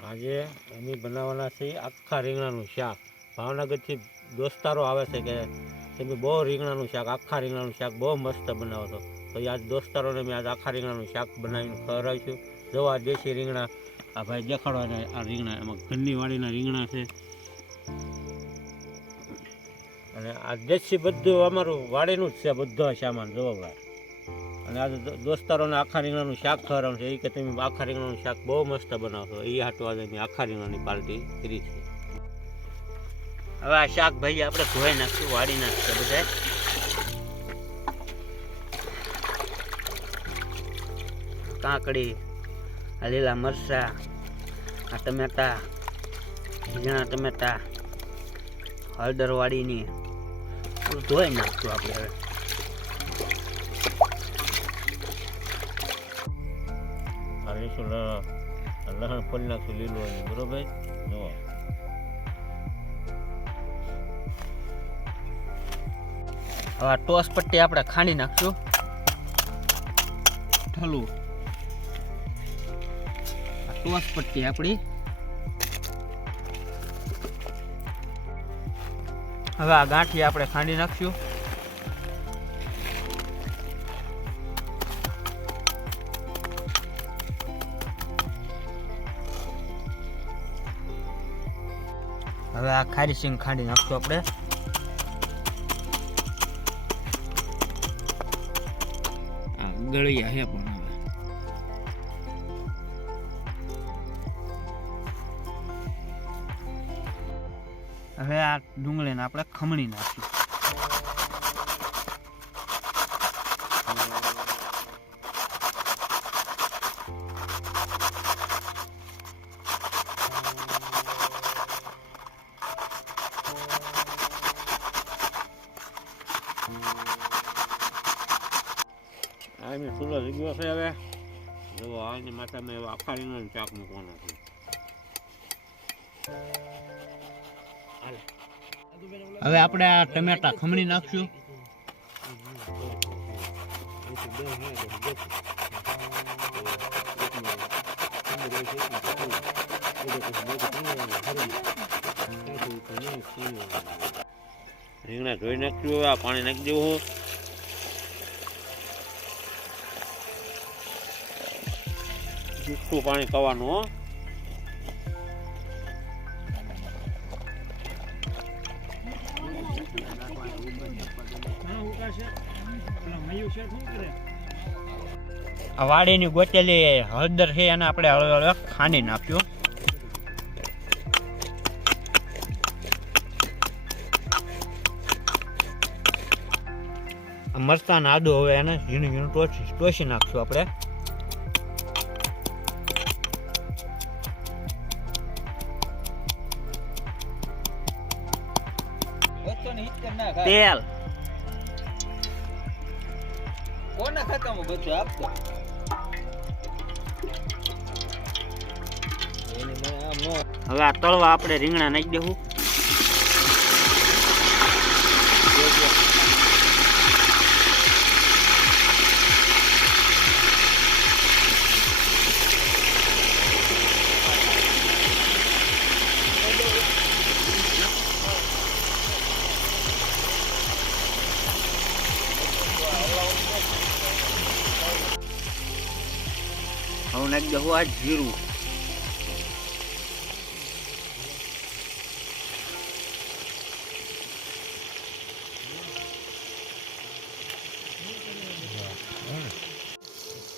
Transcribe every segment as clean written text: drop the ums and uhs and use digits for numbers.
આજે અમે બનાવવાના છે આખા રીંગણાનું શાક. ભાવનગરથી દોસ્તારો આવે છે કે તમે બહુ રીંગણાનું શાક, આખા રીંગણાનું શાક બહુ મસ્ત બનાવો છો. તો આજ દોસ્તારોને મેં આજ આખા રીંગણાનું શાક બનાવીને ખવડાવીશું. જો આ દેશી રીંગણા, આ ભાઈ દેખાડવાના આ રીંગણા, એમાં ઘરની વાડીના રીંગણા છે. અને આ દેશી બધું અમારું વાડીનું જ છે, બધો સામાન જોવો ભાઈ. અને આજે દોસ્તારોને આખા રીંગણાનું શાક ખવડાવવાનું છે. એ કે તમે આખા રીંગણાનું શાક બહુ મસ્ત બનાવશો, એ હાટું આજે મેં આખા રીંગણાની પાર્ટી કરી છે. હવે આ શાકભાજી આપણે ધોઈ નાખશું, વાળી નાખશે બધા. કાકડી, આ લીલા મરચા, આ ટમેટા, ઝીણા ટમેટા, હળદર વાળીની ધોઈ નાખશું આપણે. હવે આ લઈશું લસણ ફોલી નાખશું લીલું, બરોબર. જુઓ હવે ટોસ પટ્ટી આપણે ખાંડી નાખશું. ઠલું ટોસ પટ્ટી આપણી. હવે આ ગાંઠી આપણે ખાંડી નાખશું. હવે આ ખારી સિંગ ખાંડી નાખશું આપણે. ગળિયા હે પણ હવે આ ડુંગળીને આપણે ખમણી નાખીશું. આને ચૂલો જગ્યો છે. હવે જો આની માથે મેં આખા રીંગણાનું શાક મૂકવાનું છે. હવે આપણે આ ટમેટા ખમણી નાખશું. રીંગણા ધોઈ નાખ્યું. હવે આ પાણી નાખી દેવું. મીઠું પાણી ખાવાનું હો. વાડીની ગોતેલી હળદર છે એને આપણે હળવે ખાંડી નાખ્યું. મરચાં આદુ હવે એને ઝીણું ઝીણું ટોસી નાખશું આપણે. તેલ કોના ખાતામાં બધું આપતો. હવે આ તળવા આપણે રીંગણા નાખી દેવું. હવે નાખી દઉં આ જીરું.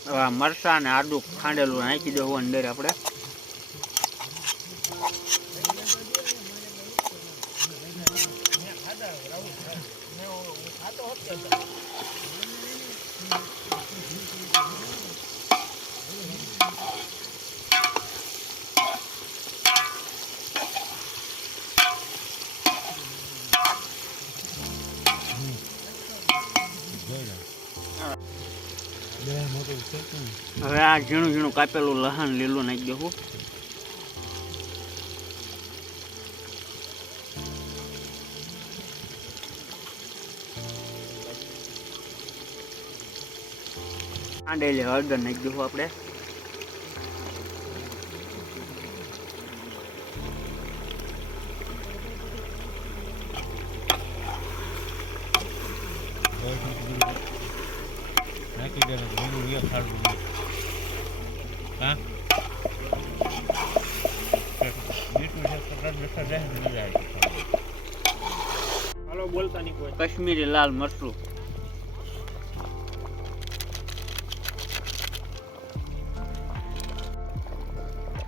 હવે આ મરચાં ને આદુ ખાંડેલું નાખી દેવું અંદર આપણે. હવે આ ઝીણું ઝીણું કાપેલું લસણ લીલું નાખી દેવું. ખાંડેલી હળદર નાખી દેવું આપણે. મીઠું છે તો મસાલા રહે ને મજા આવી હાલો બોલતા નહીં કોઈ કશ્મીરી લાલ મરચું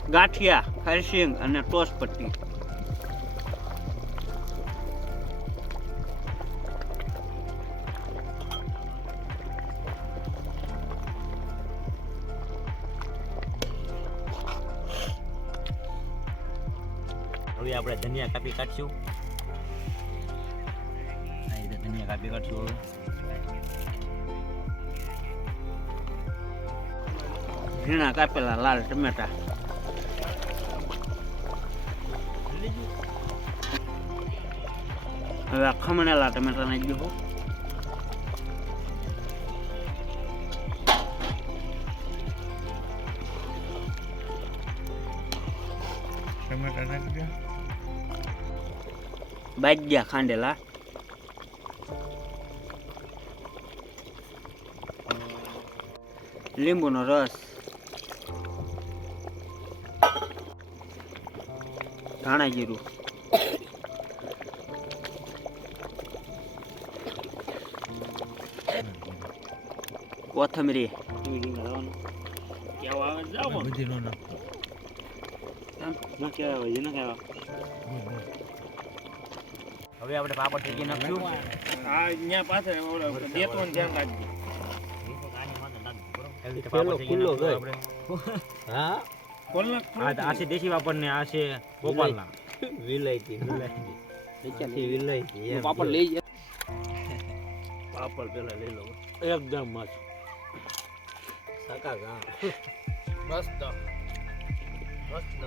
ગાંઠિયા ખરસિંગ અને ટોસ પટ્ટી હવે આપણે ધનિયા કાપી કાઢશું આ રીતે ધનિયા કાપી કાઢશું હવે ઝીણા કાપેલા લાલ ટમેટા હવે આ ખમણેલા ટમેટા નાખી દો ટમેટા નાખી દો બાજ્યા ખાંડેલા લીંબુનો રસ ધાણા જીરું કોથમરી કેવા આવે જાવ બધી નો નાખ કેવા હોય ન કેવા હવે આપણે પાપડ થઈ નાખ્યું આ અહીંયા પાસે દેતો ને ધ્યાન રાખજો ખુલ્લો ગયો હા કોલના આ છે દેશી વાપરને આ છે ગોપાલના વિલાયતી વિલાયતી પાપડ લઈ જાય પાપડ પેલા લઈ લો એકદમ મસ્ત સકા ગા મસ્ત મસ્ત